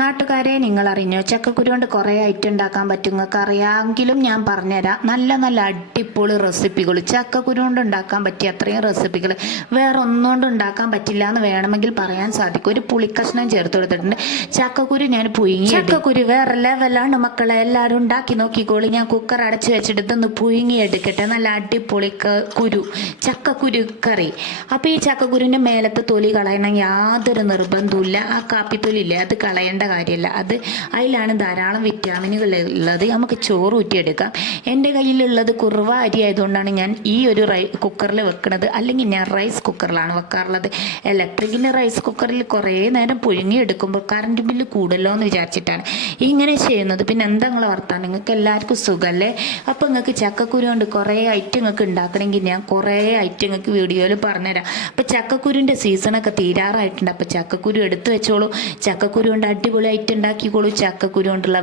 നാട്ടുകാരെ, നിങ്ങൾ അറിഞ്ഞോ ചക്കക്കുരു കൊണ്ട് കുറേ ഐറ്റം ഉണ്ടാക്കാൻ പറ്റും? നിങ്ങൾക്ക് അറിയാമെങ്കിലും ഞാൻ പറഞ്ഞുതരാം. നല്ല നല്ല അടിപൊളി റെസിപ്പികൾ ചക്കക്കുരു കൊണ്ട് ഉണ്ടാക്കാൻ പറ്റിയ അത്രയും റെസിപ്പികൾ വേറെ ഒന്നുകൊണ്ട് ഉണ്ടാക്കാൻ പറ്റില്ല എന്ന് വേണമെങ്കിൽ പറയാൻ സാധിക്കും. ഒരു പുളിക്കഷ്ണം ചേർത്ത് കൊടുത്തിട്ടുണ്ട്. ചക്കക്കുരു ഞാൻ പുഴുങ്ങി. ചക്കക്കുരു വേറെ ലെവലാണ് മക്കളെ, എല്ലാവരും ഉണ്ടാക്കി നോക്കിക്കോളി. ഞാൻ കുക്കർ അടച്ചു വെച്ചിട്ട് ഇതൊന്ന് പുഴുങ്ങി എടുക്കട്ടെ. നല്ല അടിപൊളി ചക്കക്കുരു കറി. അപ്പോൾ ഈ ചക്കക്കുരുവിൻ്റെ മേലത്തെ തൊലി കളയണം യാതൊരു നിർബന്ധമില്ല. ആ കാപ്പിത്തൊലി ഇല്ലേ, അത് കളയേണ്ട കാര്യമില്ല. അതിലാണ് ധാരാളം വിറ്റാമിനുകൾ ഉള്ളത്. നമുക്ക് ചോറ് ഊറ്റിയെടുക്കാം. എൻ്റെ കയ്യിലുള്ളത് കുറുവ അരി ആയതുകൊണ്ടാണ് ഞാൻ ഈ ഒരു കുക്കറിൽ വെക്കുന്നത്. അല്ലെങ്കിൽ ഞാൻ റൈസ് കുക്കറിലാണ് വെക്കാറുള്ളത്. ഇലക്ട്രിക്കിൻ്റെ റൈസ് കുക്കറിൽ കുറേ നേരം പുഴുങ്ങിയെടുക്കുമ്പോൾ കറണ്ട് ബില്ല് കൂടുതലോ എന്ന് വിചാരിച്ചിട്ടാണ് ഇങ്ങനെ ചെയ്യുന്നത്. പിന്നെ എന്താ നിങ്ങളെ വർത്താനം? നിങ്ങൾക്ക് എല്ലാവർക്കും സുഖമല്ലേ? അപ്പോൾ നിങ്ങൾക്ക് ചക്കക്കുരു കൊണ്ട് കുറേ ഐറ്റം നിങ്ങൾക്ക് ഉണ്ടാക്കണമെങ്കിൽ ഞാൻ കുറേ ഐറ്റം നിങ്ങൾക്ക് വീഡിയോയിൽ പറഞ്ഞുതരാം. അപ്പോൾ ചക്കക്കുരുവിൻ്റെ സീസണൊക്കെ തീരാറായിട്ടുണ്ട്. അപ്പോൾ ചക്കക്കുരു എടുത്തു വെച്ചോളൂ. ചക്കക്കുരു കൊണ്ട് അടിപൊളി ഐറ്റം ഉണ്ടാക്കിക്കോളൂ. ചക്കക്കുരു കൊണ്ടുള്ള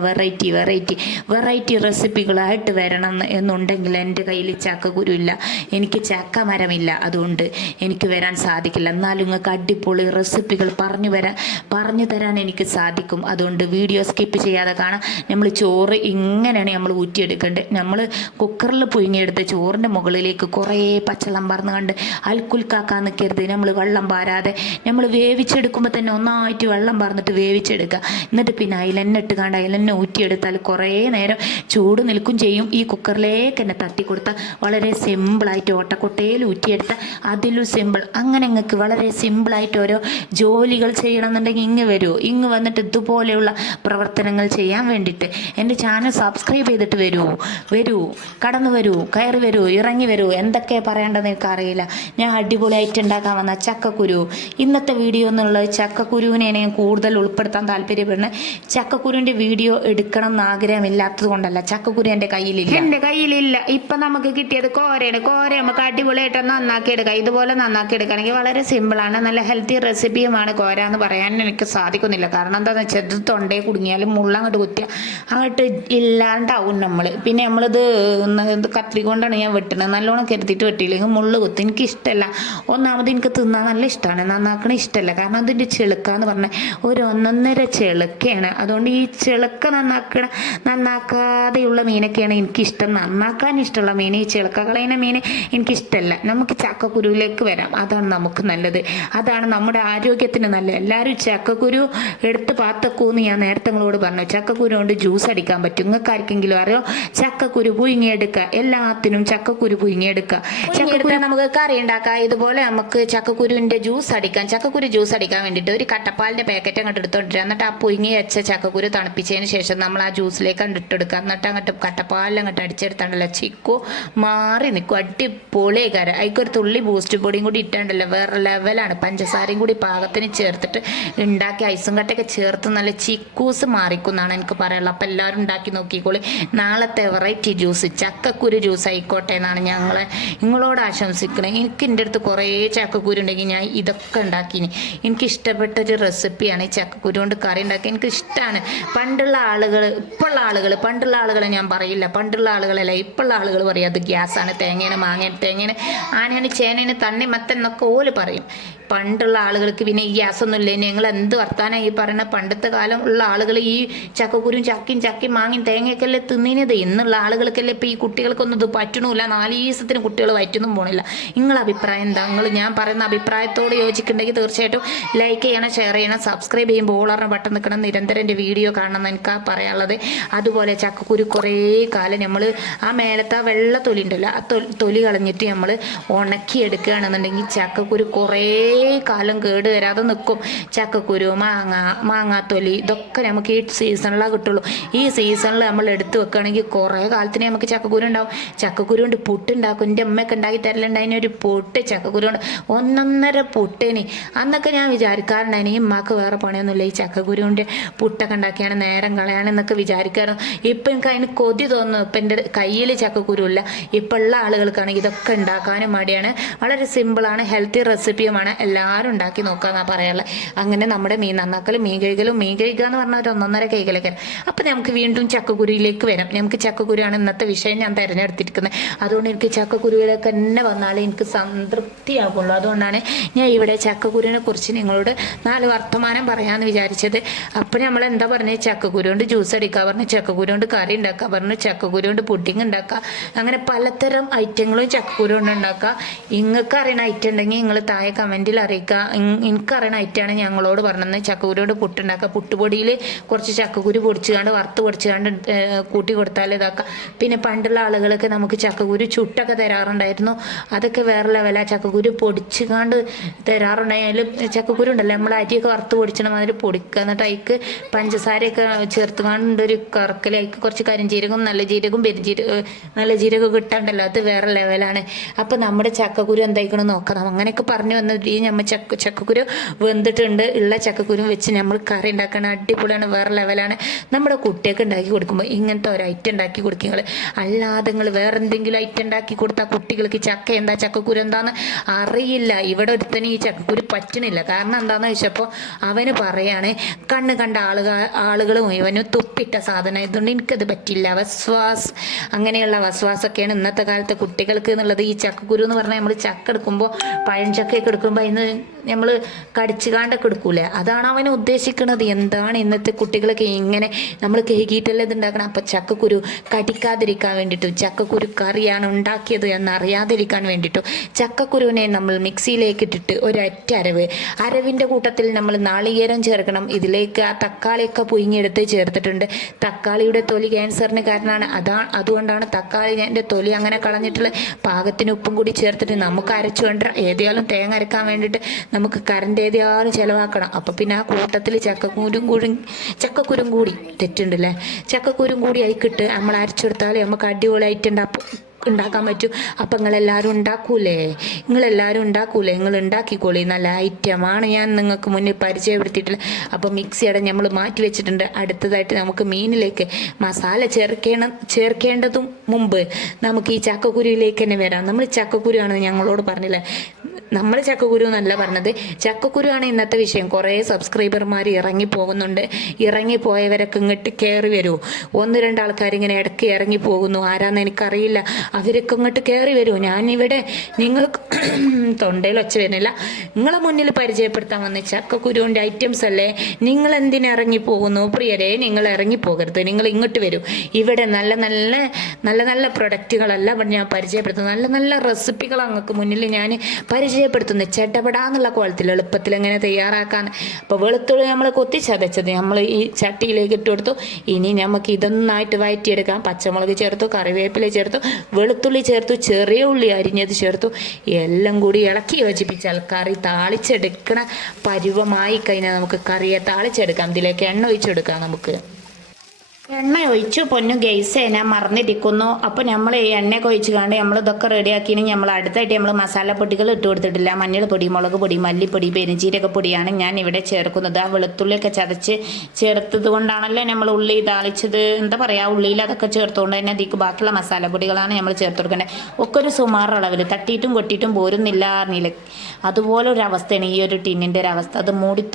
വെറൈറ്റി റെസിപ്പികളായിട്ട് വരണം എന്നുണ്ടെങ്കിൽ എൻ്റെ കയ്യിൽ ചക്കക്കുരു ഇല്ല, എനിക്ക് ചക്ക മരമില്ല, അതുകൊണ്ട് എനിക്ക് വരാൻ സാധിക്കില്ല. എന്നാലും നിങ്ങൾക്ക് അടിപൊളി റെസിപ്പികൾ പറഞ്ഞു തരാൻ എനിക്ക് സാധിക്കും. അതുകൊണ്ട് വീഡിയോ സ്കിപ്പ് ചെയ്യാതെ കാണാം. നമ്മൾ ചോറ് ഇങ്ങനെയാണ് നമ്മൾ ഊറ്റിയെടുക്കേണ്ടത്. നമ്മൾ കുക്കറിൽ പുഴുങ്ങിയെടുത്ത് ചോറിൻ്റെ മുകളിലേക്ക് കുറേ പച്ചവെള്ളം പറന്ന് കണ്ട് അൽക്കുൽക്കാക്കാൻ നിൽക്കരുത്. നമ്മൾ വെള്ളം പാരാതെ നമ്മൾ വേവിച്ചെടുക്കുമ്പോൾ തന്നെ ഒന്നായിട്ട് വെള്ളം പറന്നിട്ട് വേവിച്ചെടുക്കുക. എന്നിട്ട് പിന്നെ അതിലെന്നെ ഇട്ട് കണ്ട് അതിലെന്നെ ഊറ്റിയെടുത്താൽ കുറേ നേരം ചൂട് നിൽക്കും ചെയ്യും. ഈ കുക്കറിലേക്ക് തന്നെ തട്ടി കൊടുത്താൽ വളരെ സിമ്പിളായിട്ട് ഓട്ടക്കൊട്ടയിൽ ഊറ്റിയെടുത്താൽ അതിലും സിമ്പിൾ. അങ്ങനെ നിങ്ങൾക്ക് വളരെ സിമ്പിളായിട്ട് ഓരോ ജോലികൾ ചെയ്യണമെന്നുണ്ടെങ്കിൽ ഇങ്ങ് വന്നിട്ട് ഇതുപോലെയുള്ള പ്രവർത്തനങ്ങൾ ചെയ്യാൻ വേണ്ടിയിട്ട് എൻ്റെ ചാനൽ സബ്സ്ക്രൈബ് ചെയ്തിട്ട് കടന്നു വരൂ, കയറി വരൂ, ഇറങ്ങി വരൂ. എന്തൊക്കെ പറയേണ്ടതെന്ന് എനിക്കറിയില്ല. ഞാൻ അടിപൊളിയായിട്ട് ഉണ്ടാക്കാൻ വന്ന ചക്കക്കുരു. ഇന്നത്തെ വീഡിയോ എന്നുള്ളത് ചക്കക്കുരുവിനെ ഞാൻ കൂടുതൽ ഉൾപ്പെടുത്താൻ താല്പര്യപ്പെടുന്നത്. ചക്കക്കുരുവിൻ്റെ വീഡിയോ എടുക്കണം എന്ന് ആഗ്രഹമില്ലാത്തത് കൊണ്ടല്ല, ചക്കക്കുരു എൻ്റെ കയ്യിലില്ല. ഇപ്പം നമുക്ക് കിട്ടിയത് കോരയാണ്. കോര നമുക്ക് അടിപൊളിയായിട്ട് നന്നാക്കി എടുക്കാം. ഇതുപോലെ നന്നാക്കി എടുക്കുകയാണെങ്കിൽ വളരെ സിമ്പിളാണ്. നല്ല ഹെൽത്തി റെസിപ്പിയുമാണ്. കോര എന്ന് പറയാൻ എനിക്ക് സാധിക്കുന്നില്ല. കാരണം എന്താണെന്ന് വെച്ചാൽ തൊണ്ടയെ കുടുങ്ങിയാലും മുള്ളങ്ങോട്ട് കുത്തിയാൽ അങ്ങോട്ട് ഇല്ലാണ്ടാവും നമ്മൾ. പിന്നെ നമ്മളിത് കത്രി കൊണ്ടാണ് ഞാൻ വെട്ടുന്നത്. നല്ലോണം കരുതിയിട്ട് വെട്ടിയില്ലെങ്കിൽ മുള്ളു കുത്തും. എനിക്കിഷ്ടമല്ല. ഒന്നാമത് എനിക്ക് തിന്നാൻ നല്ല ഇഷ്ടമാണ്, നന്നാക്കണ ഇഷ്ടമല്ല. കാരണം അതിൻ്റെ ചെളുക്ക എന്ന് പറഞ്ഞാൽ ഒരു ഒന്നൊന്നര ചെളുക്കയാണ്. അതുകൊണ്ട് ഈ ചെളുക്ക നന്നാക്കാതെയുള്ള മീനൊക്കെയാണ് എനിക്കിഷ്ടം. നന്നാക്കാൻ ഇഷ്ടമുള്ള മീൻ, ഈ ചെളുക്ക കളയുന്ന മീൻ എനിക്കിഷ്ടമല്ല. നമുക്ക് ചക്കക്കുരുവിലേക്ക് വരാം. അതാണ് നമുക്ക് നല്ലത്, അതാണ് നമ്മുടെ ആരോഗ്യത്തിന് നല്ലത്. എല്ലാവരും ചക്കക്കുരു എടുത്ത് പാത്തക്കൂന്ന് ഞാൻ നേരത്തെ നിങ്ങളോട് പറഞ്ഞു. ചക്കക്കുരു കൊണ്ട് ജ്യൂസ് അടിക്കാൻ പറ്റും. നിങ്ങൾക്ക് ആർക്കെങ്കിലും അറിയോ? ചക്കക്കുരു പുഴുങ്ങിയെടുക്കുക. എല്ലാത്തിനും ചക്കക്കുരു പുഴുങ്ങിയെടുക്കുക. ചക്കക്കുരു നമുക്ക് കറി ഉണ്ടാക്കാം. ഇതുപോലെ നമുക്ക് ചക്കക്കുരുവിൻ്റെ ജ്യൂസ് അടിക്കാം. ചക്കക്കുരു ജ്യൂസ് അടിക്കാൻ വേണ്ടിയിട്ട് ഒരു കട്ടപ്പാലിൻ്റെ പാക്കറ്റ് അങ്ങോട്ട് എടുത്തോണ്ടിരിക്കുക. എന്നിട്ട് ആ പുഴുങ്ങി വെച്ച ചക്കക്കുരു തണുപ്പിച്ചതിന് ശേഷം നമ്മൾ ആ ജ്യൂസിലേക്ക് ഇട്ടെടുക്കുക. എന്നിട്ട് അങ്ങോട്ട് കട്ടപ്പാലിൽ അങ്ങോട്ട് അടിച്ചെടുത്താണ്ടല്ലോ ചിക്കു മാറി നിൽക്കും. അടിപൊളിയായി കരം. അതിക്കൊരു തുള്ളി ബൂസ്റ്റ് പൊടിയും കൂടി ഇട്ടാണ്ടല്ലോ വേറെ ലെവലാണ്. പഞ്ചസാരയും കൂടി പാകത്തിന് ചേർത്തിട്ട് ഉണ്ടാക്കി ഐസും കട്ടയൊക്കെ ചേർത്ത് നല്ല ചിക്കൂസ് മാറിക്കുന്നാണ് എനിക്ക് പറയാനുള്ളത്. അപ്പം എല്ലാവരും ഉണ്ടാക്കി നോക്കിക്കോളി. നാളത്തെ വെറൈറ്റി ജ്യൂസ് ചക്കക്കുരു ജ്യൂസ് ആയിക്കോട്ടെ എന്നാണ് നിങ്ങളോട് ആശംസിക്കുന്നത്. എനിക്ക് എൻ്റെ അടുത്ത് കുറേ ചക്കക്കുരു ഉണ്ടെങ്കിൽ ഞാൻ ഇതൊക്കെ ഉണ്ടാക്കിനി. എനിക്കിഷ്ടപ്പെട്ടൊരു റെസിപ്പിയാണ് ഈ ചക്കക്കുരു കൊണ്ട് കറി ഉണ്ടാക്കി. എനിക്കിഷ്ടമാണ്. പണ്ടുള്ള ആളുകളെ ഞാൻ പറയില്ല. പണ്ടുള്ള ആളുകളല്ല, ഇപ്പോഴുള്ള ആളുകൾ പറയും അത് ഗ്യാസാണ്, തേങ്ങേനെ മാങ്ങേനെ ആനയാണ് ചേനേനെ തണ്ണി മത്തെന്നൊക്കെ ഓല് പറയും. പണ്ടുള്ള ആളുകൾക്ക് പിന്നെ ഈ ഗ്യാസൊന്നും ഇല്ല. ഞങ്ങൾ എന്ത് വർത്താനം ഈ പറയുന്ന പണ്ടത്തെ കാലം ഉള്ള ആളുകൾ ഈ ചക്കക്കുരും ചക്കി മാങ്ങയും തേങ്ങയൊക്കെ അല്ലേ തിന്നിനത്. ഇന്നുള്ള ആളുകൾക്കല്ലേ ഇപ്പം ഈ കുട്ടികൾക്കൊന്നും ഇത് പറ്റണില്ല. 4 ദിവസത്തിന് കുട്ടികൾ വയറ്റൊന്നും പോണില്ല. നിങ്ങളുടെ അഭിപ്രായം എന്താ? ഞാൻ പറയുന്ന അഭിപ്രായത്തോട് യോജിക്കുന്നുണ്ടെങ്കിൽ തീർച്ചയായിട്ടും ലൈക്ക് ചെയ്യണം, ഷെയർ ചെയ്യണം, സബ്സ്ക്രൈബ് ചെയ്യുമ്പോൾ ഓളറിന് ബട്ടൺ നിൽക്കണം. നിരന്തരം എൻ്റെ വീഡിയോ കാണണം എന്ന് എനിക്ക് പറയാനുള്ളത്. അതുപോലെ ചക്കക്കുരു കുറേ കാലം നമ്മൾ ആ മേലത്തെ വെള്ള തൊലി ഉണ്ടല്ലോ, ആ തൊലി കളഞ്ഞിട്ട് നമ്മൾ ഉണക്കിയെടുക്കുകയാണെന്നുണ്ടെങ്കിൽ ചക്കക്കുരു കുറേ കാലം കേട് വരാതെ നിൽക്കും. ചക്കക്കുരു, മാങ്ങാത്തൊലി ഇതൊക്കെ നമുക്ക് ഈ സീസണിലാണ് കിട്ടുള്ളൂ. ഈ സീസണിൽ നമ്മൾ എടുത്ത് വെക്കുകയാണെങ്കിൽ കുറേ കാലത്തിന് നമുക്ക് ചക്കക്കുരു ഉണ്ടാവും. ചക്കക്കുരു കൊണ്ട് പുട്ടുണ്ടാക്കും. എൻ്റെ അമ്മയൊക്കെ ഉണ്ടാക്കി തരലുണ്ട്. അതിനൊരു പൊട്ട് ചക്കക്കുരു കൊണ്ട് 1.5 പുട്ടേനി. അന്നൊക്കെ ഞാൻ വിചാരിക്കാറുണ്ടായിരുന്നു ഈ ഉമ്മാക്ക് വേറെ പണിയൊന്നുമില്ല, ഈ ചക്കക്കുരുവിൻ്റെ പുട്ടൊക്കെ ഉണ്ടാക്കിയാണ് നേരം കളയാണെന്നൊക്കെ വിചാരിക്കാറുണ്ട്. ഇപ്പം എനിക്ക് അതിന് കൊതി തോന്നുന്നു. ഇപ്പം എൻ്റെ കയ്യിൽ ചക്കക്കുരു ഇല്ല. ഇപ്പം ഉള്ള ആളുകൾക്കാണെങ്കിൽ ഇതൊക്കെ ഉണ്ടാക്കാനും മടിയാണ്. വളരെ സിമ്പിളാണ്, ഹെൽത്തി റെസിപ്പിയുമാണ്. എല്ലാവരും ഉണ്ടാക്കി നോക്കാമെന്നാണ് പറയാനുള്ളത്. അങ്ങനെ നമ്മുടെ മീൻ നന്നാക്കലും മീൻ കഴുകുക എന്ന് പറഞ്ഞാൽ ഒരു 1.5 കൈകളൊക്കെ. അപ്പം നമുക്ക് വീണ്ടും ചക്കക്കുരുയിലേക്ക് വരാം. നമുക്ക് ചക്കക്കുരുവാണ് ഇന്നത്തെ വിഷയം ഞാൻ തിരഞ്ഞെടുത്തിരിക്കുന്നത്. അതുകൊണ്ട് എനിക്ക് ചക്കക്കുരുവിലേക്ക് തന്നെ വന്നാലേ എനിക്ക് സംതൃപ്തിയാകുള്ളൂ. അതുകൊണ്ടാണ് ഞാൻ ഇവിടെ ചക്കക്കുരുവിനെ കുറിച്ച് നിങ്ങളോട് 4 വർത്തമാനം പറയാമെന്ന് വിചാരിച്ചത്. അപ്പം നമ്മൾ എന്താ പറഞ്ഞത്, ചക്കക്കുരു കൊണ്ട് ജ്യൂസ് അടിക്കാൻ പറഞ്ഞു, ചക്കക്കുരു കൊണ്ട് കറി ഉണ്ടാക്കാൻ പറഞ്ഞു, ചക്കക്കുരു കൊണ്ട് പുഡിങ് ഉണ്ടാക്കുക, അങ്ങനെ പലതരം ഐറ്റങ്ങളും ചക്കക്കുരു കൊണ്ട് ഉണ്ടാക്കുക. നിങ്ങൾക്ക് അറിയണ ഐറ്റം ഉണ്ടെങ്കിൽ നിങ്ങൾ താഴെ കമൻറ്റിൽ അറിയിക്കുക. എനിക്കറിയണ ഐറ്റമാണ് ഞങ്ങളോട് പറഞ്ഞത്. ചക്കക്കുരു കൊണ്ട് പുട്ടുണ്ടാക്കുക, പുട്ടുപൊടിയിൽ കുറച്ച് ചക്കക്കുരു പൊടിച്ചുകൊണ്ട് വറുത്ത് പൊടിച്ചുകൊണ്ട് കൂട്ടി കൊടുത്താൽ ഇതാക്കുക. പിന്നെ പണ്ടുള്ള ആളുകളൊക്കെ നമുക്ക് ചക്കക്കുരു ചുട്ടൊക്കെ തരാറുണ്ടായിരുന്നു. അതൊക്കെ വേറെ ലെവലാണ്. ചക്കക്കുരു പൊടിച്ചുകൊണ്ട് തരാറുണ്ടായാലും ചക്കക്കുരു ഉണ്ടല്ലോ നമ്മൾ അരിയൊക്കെ വറുത്ത് പൊടിച്ചണ മാതിരി പൊടിക്കുക. എന്നിട്ട് അതിക്ക് പഞ്ചസാരയൊക്കെ ചേർത്തുകൊണ്ട് ഒരു കറക്കൽ, അതിക്ക് കുറച്ച് കരിഞ്ചീരകം നല്ല ജീരകം കിട്ടാണ്ടല്ലോ, അത് വേറെ ലെവലാണ്. അപ്പം നമ്മുടെ ചക്കക്കുരു എന്തായിക്കണം നോക്കണം. അങ്ങനെയൊക്കെ പറഞ്ഞു വന്നിട്ട് നമ്മൾ ചക്കക്കുരു വെന്തിട്ടുണ്ട്. ഉള്ള ചക്കക്കുരു വെച്ച് നമ്മൾ കറി ഉണ്ടാക്കണം. അടിപൊളിയാണ്, വേറെ ലെവലാണ്. നമ്മുടെ കുട്ടിയൊക്കെ ഉണ്ടാക്കി കൊടുക്കുമ്പോൾ ഇങ്ങനത്തെ ഒരു ഐറ്റം ഉണ്ടാക്കി കൊടുക്കുക. അല്ലാതെ നിങ്ങൾ വേറെ എന്തെങ്കിലും ഐറ്റം ഉണ്ടാക്കി കൊടുത്താൽ കുട്ടികൾക്ക് ചക്ക എന്താ ചക്കക്കുരു എന്താന്ന് അറിയില്ല. ഇവിടെ ഒരുത്തന് ഈ ചക്കക്കുരു പറ്റണില്ല. കാരണം എന്താണെന്ന് ചോദിച്ചപ്പോൾ അവന് പറയാണ് കണ്ണ് കണ്ട ആളുകൾ മുഴുവനും തുപ്പിട്ട സാധനം ആയതുകൊണ്ട് എനിക്കത് പറ്റില്ല. അങ്ങനെയുള്ള വസ്വാസൊക്കെയാണ് ഇന്നത്തെ കാലത്തെ കുട്ടികൾക്ക് എന്നുള്ളത്. ഈ ചക്കക്കുരു എന്ന് പറഞ്ഞാൽ നമ്മൾ ചക്ക എടുക്കുമ്പോൾ പഴഞ്ചക്കയൊക്കെ എടുക്കുമ്പോൾ അതിന് നമ്മൾ കടിച്ചു കാണ്ടൊക്കെ എടുക്കൂലേ, അതാണ് അവന് ഉദ്ദേശിക്കുന്നത്. എന്താണ് ഇന്നത്തെ കുട്ടികളൊക്കെ ഇങ്ങനെ നമ്മൾ കഴുകിയിട്ടല്ലേ ഇത് ഉണ്ടാക്കണം. അപ്പം ചക്കക്കുരു കടിക്കാതിരിക്കാൻ വേണ്ടിയിട്ടും ചക്കക്കുരു കറിയാണ് ഉണ്ടാക്കിയത് എന്നറിയാതിരിക്കാൻ വേണ്ടിയിട്ടും ചക്കക്കുരുവിനെ നമ്മൾ മിക്സിയിലേക്ക് ഇട്ടിട്ട് ഒരൊറ്റ അരവിൻ്റെ കൂട്ടത്തിൽ നമ്മൾ നാളികേരം ചേർക്കണം. ഇതിലേക്ക് ആ തക്കാളിയൊക്കെ പുഴുങ്ങിയെടുത്ത് ചേർത്തിട്ടുണ്ട്. തക്കാളിയുടെ തൊലി ക്യാൻസറിന് കാരണമാണ്. അതുകൊണ്ടാണ് തക്കാളിൻ്റെ തൊലി അങ്ങനെ കളഞ്ഞിട്ടുള്ള പാകത്തിന് ഉപ്പും കൂടി ചേർത്തിട്ട് നമുക്ക് അരച്ചു കൊണ്ട് ഏതായാലും തേങ്ങ അരക്കാൻ വേണ്ടിയിട്ട് നമുക്ക് കറണ്ട് ഏതായാലും ചിലവാക്കണം. അപ്പം പിന്നെ ആ കൂട്ടത്തിൽ ചക്കക്കുരും കൂടി തെറ്റുണ്ടല്ലേ, ചക്കക്കുരും കൂടി ആയിക്കിട്ട് നമ്മൾ അരച്ചെടുത്താൽ നമുക്ക് അടിപൊളിയായിട്ട് ഉണ്ടാക്കാൻ പറ്റും. അപ്പം നിങ്ങളെല്ലാവരും ഉണ്ടാക്കൂലേ, നിങ്ങൾ ഉണ്ടാക്കിക്കോളി. നല്ല ഐറ്റമാണ് ഞാൻ നിങ്ങൾക്ക് മുന്നിൽ പരിചയപ്പെടുത്തിയിട്ടുള്ളത്. അപ്പം മിക്സിയുടെ നമ്മൾ മാറ്റി വെച്ചിട്ടുണ്ട്. അടുത്തതായിട്ട് നമുക്ക് മീനിലേക്ക് മസാല ചേർക്കേണ്ടതും മുമ്പ് നമുക്ക് ഈ ചക്കക്കുരുവിലേക്ക് തന്നെ വരാം. നമ്മൾ ചക്കക്കുരു ആണെന്ന് ഞങ്ങളോട് പറഞ്ഞില്ലേ, നമ്മൾ ചക്കക്കുരു എന്നല്ല പറഞ്ഞത്, ചക്കക്കുരുവാണ് ഇന്നത്തെ വിഷയം. കുറേ സബ്സ്ക്രൈബർമാർ ഇറങ്ങിപ്പോകുന്നുണ്ട്. ഇറങ്ങിപ്പോയവരൊക്കെ ഇങ്ങോട്ട് കയറി വരുമോ? 1-2 ആൾക്കാർ ഇങ്ങനെ ഇടയ്ക്ക് ഇറങ്ങി പോകുന്നു. ആരാന്ന് എനിക്കറിയില്ല. അവരൊക്കെ ഇങ്ങോട്ട് കയറി വരുമോ? ഞാനിവിടെ നിങ്ങൾക്ക് തൊണ്ടയിൽ ഒച്ച വരുന്നില്ല, നിങ്ങളെ മുന്നിൽ പരിചയപ്പെടുത്താൻ വന്ന ചക്കക്കുരുവിൻ്റെ ഐറ്റംസ് അല്ലേ. നിങ്ങൾ എന്തിനു ഇറങ്ങി പോകുന്നു പ്രിയരെ? നിങ്ങൾ ഇറങ്ങിപ്പോകരുത്, നിങ്ങൾ ഇങ്ങോട്ട് വരൂ. ഇവിടെ നല്ല നല്ല പ്രൊഡക്റ്റുകളല്ല ഞാൻ പരിചയപ്പെടുത്തുന്നത്. നല്ല നല്ല റെസിപ്പികൾ നിങ്ങൾക്ക് മുന്നിൽ ഞാൻ പരിചയപ്പെടുത്തുന്നത്. ചട്ടപ്പെടാന്നുള്ള കോലത്തിൽ എളുപ്പത്തിൽ എങ്ങനെ തയ്യാറാക്കാൻ. അപ്പോൾ വെളുത്തുള്ളി നമ്മൾ കൊത്തിച്ചതച്ചത് നമ്മൾ ഈ ചട്ടിയിലേക്ക് ഇട്ട് കൊടുത്തു. ഇനി നമുക്ക് ഇതൊന്നായിട്ട് വഴറ്റിയെടുക്കാം. പച്ചമുളക് ചേർത്തു, കറിവേപ്പില ചേർത്തു, വെളുത്തുള്ളി ചേർത്തു, ചെറിയ ഉള്ളി അരിഞ്ഞത് ചേർത്തു. എല്ലാം കൂടി ഇളക്കി യോജിപ്പിച്ചാൽ കറി താളിച്ചെടുക്കണ പരുവമായി കഴിഞ്ഞാൽ നമുക്ക് കറിയെ താളിച്ചെടുക്കാം. ഇതിലേക്ക് എണ്ണ ഒഴിച്ചെടുക്കാം. നമുക്ക് എണ്ണ ഒഴിച്ചു പൊന്നു ഗെയ്സേ, ഞാൻ മറന്നിരിക്കുന്നു. അപ്പോൾ നമ്മൾ ഈ എണ്ണയൊക്കെ ഒഴിച്ച് കാണ്ട് നമ്മൾ ഇതൊക്കെ റെഡിയാക്കിന് നമ്മൾ അടുത്തായിട്ട് നമ്മൾ മസാലപ്പൊടികൾ ഇട്ട് കൊടുത്തിട്ടില്ല. മഞ്ഞൾപ്പൊടി, മുളക് പൊടി, മല്ലിപ്പൊടി, പെരുംജീരകപ്പൊടിയാണ് ഞാൻ ഇവിടെ ചേർക്കുന്നത്. ആ വെളുത്തുള്ളിയൊക്കെ ചതച്ച് ചേർത്തത് കൊണ്ടാണല്ലോ നമ്മൾ ഉള്ളി താളിച്ചത്. എന്താ പറയുക, ഉള്ളിയിൽ അതൊക്കെ ചേർത്തുകൊണ്ട് തന്നെ അതിക്ക് ബാക്കിയുള്ള മസാലപ്പൊടികളാണ് നമ്മൾ ചേർത്ത് കൊടുക്കേണ്ടത്. ഒക്കെ ഒരു സുമാറളവിൽ തട്ടിയിട്ടും കൊട്ടിയിട്ടും പോരുന്നില്ല നീല. അതുപോലെ ഒരു അവസ്ഥയാണ് ഈ ഒരു ടിന്നിൻ്റെ ഒരു അവസ്ഥ. അത് മൂടി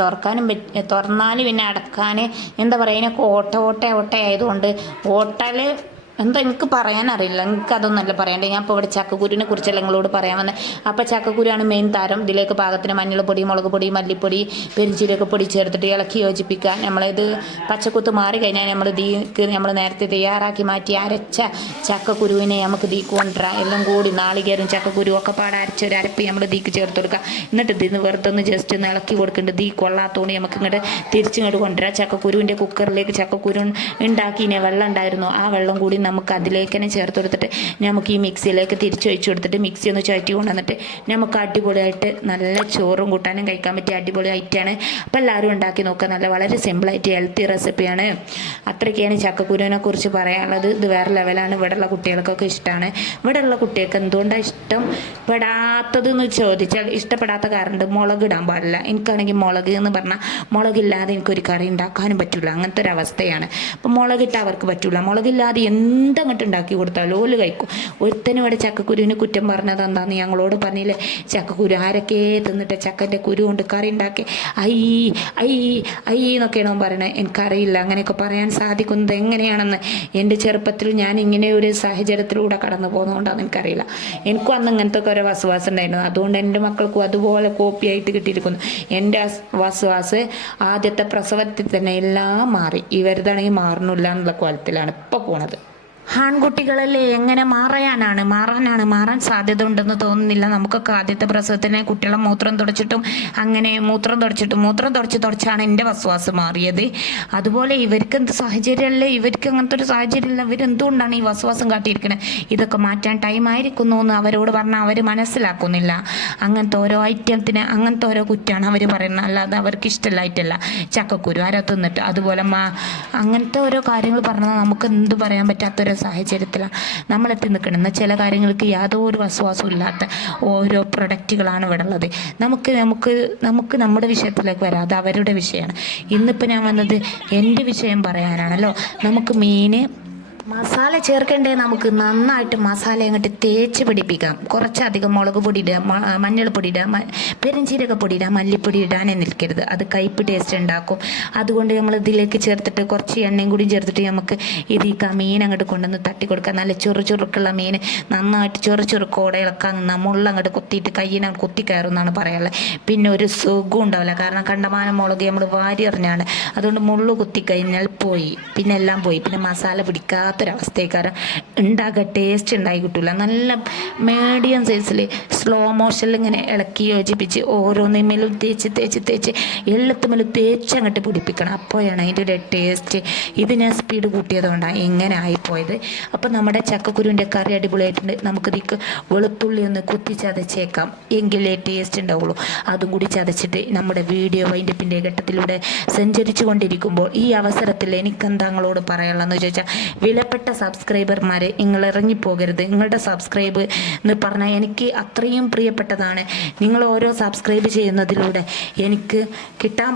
തുറന്നാലും പിന്നെ അടക്കാൻ എന്താ പറയുക, അതിനൊക്കെ ഓട്ട ആയതുകൊണ്ട് ഹോട്ടൽ എന്താ എനിക്ക് പറയാനറിയില്ല. എനിക്കതൊന്നല്ല പറയണ്ടേ. ഞാൻ ഇപ്പോൾ ഇവിടെ ചക്കക്കുരുവിനെ കുറിച്ചല്ല നിങ്ങളോട് പറയാൻ വന്നത്. അപ്പോൾ ചക്കക്കുരുവാണ് മെയിൻ താരം. ഇതിലേക്ക് പാകത്തിന് മഞ്ഞൾപ്പൊടി, മുളക് പൊടി, മല്ലിപ്പൊടി, പെരുംജീരകപ്പൊടി ചേർത്തിട്ട് ഇളക്കി യോജിപ്പിക്കുക. നമ്മളിത് പച്ചക്കുത്ത് മാറി കഴിഞ്ഞാൽ നമ്മൾ നേരത്തെ തയ്യാറാക്കി മാറ്റി അരച്ച ചക്കക്കുരുവിനെ നമുക്ക് ദീക്ക് കൊണ്ടുവരാം. എല്ലാം കൂടി നാളികേരും ചക്കക്കുരു ഒക്കെ പാടെ അരച്ചൊരു അരപ്പി നമ്മൾ ദീക്ക് ചേർത്ത് കൊടുക്കുക. എന്നിട്ട് ഇതിന് വെറുതെ ഒന്ന് ജസ്റ്റ് ഒന്ന് ഇളക്കി കൊടുക്കേണ്ടത്. ദീ കൊള്ളാത്തോണ്ട് നമുക്ക് ഇങ്ങോട്ട് തിരിച്ചിങ്ങോട്ട് കൊണ്ടുവരാം. ചക്കക്കുരുവിൻ്റെ കുക്കറിലേക്ക് ചക്കക്കുരു ഉണ്ടാക്കിനെ വെള്ളം ഉണ്ടായിരുന്നു. ആ വെള്ളം കൂടി നമുക്ക് അതിലേക്ക് തന്നെ ചേർത്ത് കൊടുത്തിട്ട് നമുക്ക് ഈ മിക്സിയിലേക്ക് തിരിച്ചൊഴിച്ച് കൊടുത്തിട്ട് മിക്സി ഒന്ന് ചുറ്റി കൊണ്ടുവന്നിട്ട് നമുക്ക് അടിപൊളിയായിട്ട് നല്ല ചോറും കൂട്ടാനും കഴിക്കാൻ പറ്റിയ അടിപൊളി ഐറ്റമാണ്. അപ്പോൾ എല്ലാവരും ഉണ്ടാക്കി നോക്കുക. വളരെ സിമ്പിളായിട്ട് ഹെൽത്തി റെസിപ്പിയാണ്. അത്രയ്ക്കാണ് ചക്കക്കുരുവിനെ കുറിച്ച് പറയാനുള്ളത്. ഇത് വേറെ ലെവലാണ്. ഇവിടെയുള്ള കുട്ടികൾക്കൊക്കെ ഇഷ്ടമാണ്. ഇവിടെയുള്ള കുട്ടികൾക്ക് എന്തുകൊണ്ടാണ് ഇഷ്ടപ്പെടാത്തതെന്ന് ചോദിച്ചാൽ ഇഷ്ടപ്പെടാത്ത കാരണം മുളക് ഇടാൻ പാടില്ല. എനിക്കാണെങ്കിൽ മുളക് എന്ന് പറഞ്ഞാൽ മുളകില്ലാതെ എനിക്കൊരു കറി ഉണ്ടാക്കാനും പറ്റില്ല. അങ്ങനത്തെ ഒരു അവസ്ഥയാണ്. അപ്പം മുളകിട്ട് അവർക്ക് പറ്റില്ല. മുളകില്ലാതെ എന്തങ്ങോട്ട് ഉണ്ടാക്കി കൊടുത്താലും ഓല് കഴിക്കും. ഒരുത്തനും ഇവിടെ ചക്കക്കുരുവിന് കുറ്റം പറഞ്ഞത് എന്താന്ന് ഞങ്ങളോട് പറഞ്ഞില്ലേ, ചക്കക്കുരു ആരൊക്കെ തിന്നിട്ട് ചക്കൻ്റെ കുരു കൊണ്ട് കറി ഉണ്ടാക്കി ഐ ഐ ഐ എന്നൊക്കെയാണോ പറയണത്. എനിക്കറിയില്ല അങ്ങനെയൊക്കെ പറയാൻ സാധിക്കുന്നത് എങ്ങനെയാണെന്ന്. എൻ്റെ ചെറുപ്പത്തിൽ ഞാൻ ഇങ്ങനെ ഒരു സാഹചര്യത്തിലൂടെ കടന്നു പോകുന്നതുകൊണ്ടാണെന്ന് എനിക്കറിയില്ല. എനിക്കും അന്ന് ഇങ്ങനത്തെ ഒക്കെ ഒരു വസ്വാസം ഉണ്ടായിരുന്നു. അതുകൊണ്ട് എൻ്റെ മക്കൾക്കും അതുപോലെ കോപ്പിയായിട്ട് കിട്ടിയിരിക്കുന്നു. എൻ്റെ വസ്വാസ് ആദ്യത്തെ പ്രസവത്തിൽ തന്നെ എല്ലാം മാറി. ഇവരുതാണെങ്കിൽ മാറണില്ല എന്നുള്ള കോലത്തിലാണ് ഇപ്പോൾ പോണത്. ആൺകുട്ടികളല്ലേ, എങ്ങനെ മാറാൻ സാധ്യത ഉണ്ടെന്ന് തോന്നുന്നില്ല. നമുക്കൊക്കെ ആദ്യത്തെ പ്രസവത്തിന് കുട്ടികളെ മൂത്രം തുടച്ചാണ് എൻ്റെ വസ്വാസം മാറിയത്. അതുപോലെ ഇവർക്ക് എന്ത് സാഹചര്യമല്ലേ, ഇവർക്ക് അങ്ങനത്തെ ഒരു സാഹചര്യമില്ല. ഇവരെന്തുകൊണ്ടാണ് ഈ വസ്വാസം കാട്ടിയിരിക്കുന്നത്? ഇതൊക്കെ മാറ്റാൻ ടൈം ആയിരിക്കുന്നു എന്ന് അവരോട് പറഞ്ഞാൽ അവർ മനസ്സിലാക്കുന്നില്ല. അങ്ങനത്തെ ഓരോ ഐറ്റത്തിന് അങ്ങനത്തെ ഓരോ കുറ്റാണ് അവർ പറയുന്നത്, അല്ലാതെ അവർക്ക് ഇഷ്ടമില്ലായിട്ടല്ല. ചക്കക്കുരു ആരോ തിന്നിട്ട് അതുപോലെ അങ്ങനത്തെ ഓരോ കാര്യങ്ങൾ പറഞ്ഞാൽ നമുക്ക് എന്ത് പറയാൻ പറ്റാത്തൊരു സാഹചര്യത്തിലാണ് നമ്മളെത്തി നിൽക്കുന്നത്. ചില കാര്യങ്ങൾക്ക് യാതൊരു വസ്വാസവും ഇല്ലാത്ത ഓരോ പ്രൊഡക്റ്റുകളാണ് ഇവിടെ ഉള്ളത്. നമുക്ക് നമ്മുടെ വിഷയത്തിലേക്ക് വരാം, അത് അവരുടെ വിഷയമാണ്. ഇന്നിപ്പോൾ ഞാൻ വന്നത് എൻ്റെ വിഷയം പറയാനാണല്ലോ. നമുക്ക് മസാല ചേർക്കേണ്ടേ, നമുക്ക് നന്നായിട്ട് മസാല അങ്ങോട്ട് തേച്ച് പിടിപ്പിക്കാം. കുറച്ചധികം മുളക് പൊടി ഇടുക, മഞ്ഞൾപ്പൊടി ഇടുക, പെരുംജീരകപ്പൊടി ഇടുക, മല്ലിപ്പൊടി ഇടാനേ നിൽക്കരുത്. അത് കയ്പ്പ് ടേസ്റ്റ് ഉണ്ടാക്കും. അതുകൊണ്ട് നമ്മൾ ഇതിലേക്ക് ചേർത്തിട്ട് കുറച്ച് എണ്ണയും കൂടി ചേർത്തിട്ട് നമുക്ക് മീൻ അങ്ങോട്ട് കൊണ്ടുവന്ന് തട്ടി കൊടുക്കാം. നല്ല ചുറുക്കുള്ള മീൻ നന്നായിട്ട് ചുറുക്കോടെ ഇളക്കാൻ നിന്നാൽ മുള്ളങ്ങോട്ട് കുത്തിയിട്ട് കയ്യിനെ കുത്തി കയറുമെന്നാണ് പറയാനുള്ളത്. പിന്നെ ഒരു സുഖം ഉണ്ടാവില്ല, കാരണം കണ്ടമാനം മുളക് നമ്മൾ വാരി എറിഞ്ഞാണ്. അതുകൊണ്ട് മുള്ളു കുത്തി കഴിഞ്ഞാൽ പിന്നെ എല്ലാം പോയി. പിന്നെ മസാല പിടിക്കാത്തൊരവസ്ഥക്കാരൻ ഉണ്ടാക്കുക, ടേസ്റ്റ് ഉണ്ടായി കിട്ടില്ല. നല്ല മീഡിയം സൈസിൽ സ്ലോ മോഷനിൽ ഇങ്ങനെ ഇളക്കി യോജിപ്പിച്ച് ഓരോന്നിന്മേലും തേച്ച് എള്ളത്തുമേലും അങ്ങോട്ട് പിടിപ്പിക്കണം. അപ്പോഴാണ് അതിൻ്റെ ഒരു ടേസ്റ്റ്. ഇത് ഞാൻ സ്പീഡ് കൂട്ടിയതുകൊണ്ടാണ് ഇങ്ങനെ ആയിപ്പോയത്. അപ്പം നമ്മുടെ ചക്കക്കുരുവിൻ്റെ കറി അടിപൊളിയായിട്ടുണ്ട്. നമുക്കിതിക്ക് വെളുത്തുള്ളി ഒന്ന് കുത്തി ചതച്ചേക്കാം, എങ്കിലേ ടേസ്റ്റ് ഉണ്ടാവുള്ളൂ. അതും കൂടി ചതച്ചിട്ട് നമ്മുടെ വീഡിയോ വൈൻഡപ്പിൻ്റെ ഘട്ടത്തിലൂടെ സഞ്ചരിച്ചു കൊണ്ടിരിക്കുമ്പോൾ ഈ അവസരത്തിൽ എനിക്കെന്താ നിങ്ങളോട് പറയാനുള്ളതെന്ന് ചോദിച്ചാൽ, വിലപ്പെട്ട സബ്സ്ക്രൈബർമാരെ നിങ്ങൾ ഇറങ്ങിപ്പോകരുത്. നിങ്ങളുടെ സബ്സ്ക്രൈബ് എന്ന് പറഞ്ഞാൽ എനിക്ക് അത്രയും പ്രിയപ്പെട്ടതാണ്. നിങ്ങൾ ഓരോ സബ്സ്ക്രൈബ് ചെയ്യുന്നതിലൂടെ എനിക്ക് കിട്ടാൻ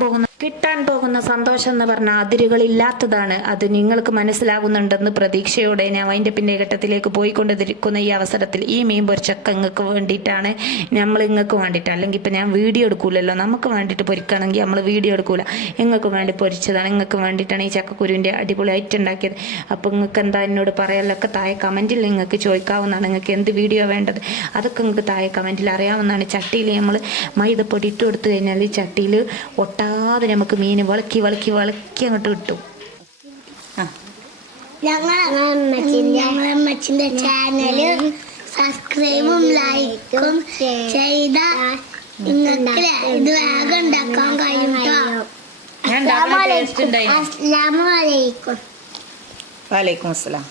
പോകുന്ന സന്തോഷം എന്ന് പറഞ്ഞാൽ അതിരുകളില്ലാത്തതാണ്. അത് നിങ്ങൾക്ക് മനസ്സിലാകുന്നുണ്ടെന്ന് പ്രതീക്ഷയോടെ ഞാൻ വൈൻഡപ്പിൻ്റെ ഘട്ടത്തിലേക്ക് പോയിക്കൊണ്ടിരിക്കുന്ന ഈ അവസരത്തിൽ ഈ മീൻ പൊരിച്ചൊക്കെ നിങ്ങൾക്ക് വേണ്ടിയിട്ടാണ്, നിങ്ങൾക്ക് വേണ്ടിയിട്ട്. അല്ലെങ്കിൽ ഇപ്പം ഞാൻ വീഡിയോ എടുക്കൂലല്ലോ, നമുക്ക് വേണ്ടിയിട്ട് പൊരിക്കുകയാണെങ്കിൽ നമ്മൾ വീഡിയോ എടുക്കൂല. നിങ്ങൾക്ക് വേണ്ടി പൊരിച്ചതാണ്, നിങ്ങൾക്ക് വേണ്ടിയിട്ടാണ് ഈ ചക്കക്കുരുവിൻ്റെ അടിപൊളിയായിട്ട് ഉണ്ടാക്കിയത്. അപ്പോൾ നിങ്ങൾക്ക് എന്താ എന്നോട് പറയാനൊക്കെ താഴെ കമൻറ്റിൽ നിങ്ങൾക്ക് ചോദിക്കാവുന്നതാണ്. നിങ്ങൾക്ക് എന്ത് വീഡിയോ വേണ്ടത് അതൊക്കെ നിങ്ങൾക്ക് താഴെ കമൻറ്റിൽ അറിയാവുന്നതാണ്. ചട്ടിയിൽ നമ്മൾ മൈദപ്പൊടി ഇട്ട് കൊടുത്തു കഴിഞ്ഞാൽ ഈ ചട്ടിയിൽ ഒട്ടാതെ നമുക്ക് മീൻ വളക്കി അങ്ങോട്ട് കിട്ടും. ഞങ്ങളമ്മച്ചിന്റെ ചാനല് സബ്സ്ക്രൈബും ലൈക്കും ചെയ്ത നിങ്ങൾക്ക് ഇത് വേഗം ഉണ്ടാക്കാൻ കഴിയും. വലൈക്കും അസ്സലാം.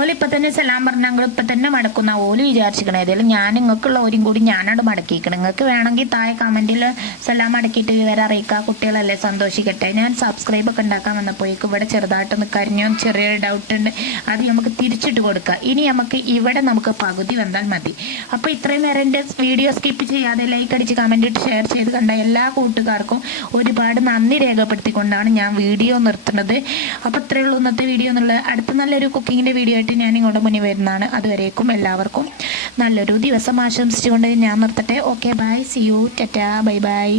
ഓല് ഇപ്പം തന്നെ സലാം പറഞ്ഞാൽ ഞങ്ങൾ ഇപ്പം തന്നെ മടക്കുന്ന ഓല് വിചാരിച്ചിരിക്കണം. ഏതായാലും ഞാൻ നിങ്ങൾക്കുള്ള ഓരും കൂടി ഞാനവിടെ മടക്കിയിരിക്കണം. നിങ്ങൾക്ക് വേണമെങ്കിൽ താഴെ കമൻറ്റിൽ സലാം മടക്കിയിട്ട് വിവരം അറിയിക്കുക. കുട്ടികളല്ലേ, സന്തോഷിക്കട്ടെ. ഞാൻ സബ്സ്ക്രൈബൊക്കെ ഉണ്ടാക്കാൻ വന്നപ്പോഴേക്കും ഇവിടെ ചെറുതായിട്ടൊന്ന് കരിഞ്ഞോ ചെറിയൊരു ഡൗട്ട് ഉണ്ട്, അത് നമുക്ക് തിരിച്ചിട്ട് കൊടുക്കുക. ഇനി നമുക്ക് പകുതി വന്നാൽ മതി. അപ്പോൾ ഇത്രയും നേരം എൻ്റെ വീഡിയോ സ്കിപ്പ് ചെയ്യാതെ ലൈക്ക് അടിച്ച് കമൻറ്റ് ഇട്ട് ഷെയർ ചെയ്ത് കണ്ട എല്ലാ കൂട്ടുകാർക്കും ഒരുപാട് നന്ദി രേഖപ്പെടുത്തിക്കൊണ്ടാണ് ഞാൻ വീഡിയോ നിർത്തുന്നത്. അപ്പോൾ ഇത്രയേ ഉള്ളൂ ഇന്നത്തെ വീഡിയോ എന്നുള്ള. അടുത്ത നല്ലൊരു കുക്കിങ്ങിൻ്റെ വീഡിയോ ഞാൻ ഇങ്ങോട്ട് മുന്നിൽ വരുന്നതാണ്. അതുവരേക്കും എല്ലാവർക്കും നല്ലൊരു ദിവസം ആശംസിച്ചുകൊണ്ട് ഞാൻ നിർത്തട്ടെ. Okay, bye, see you, tata, bye by.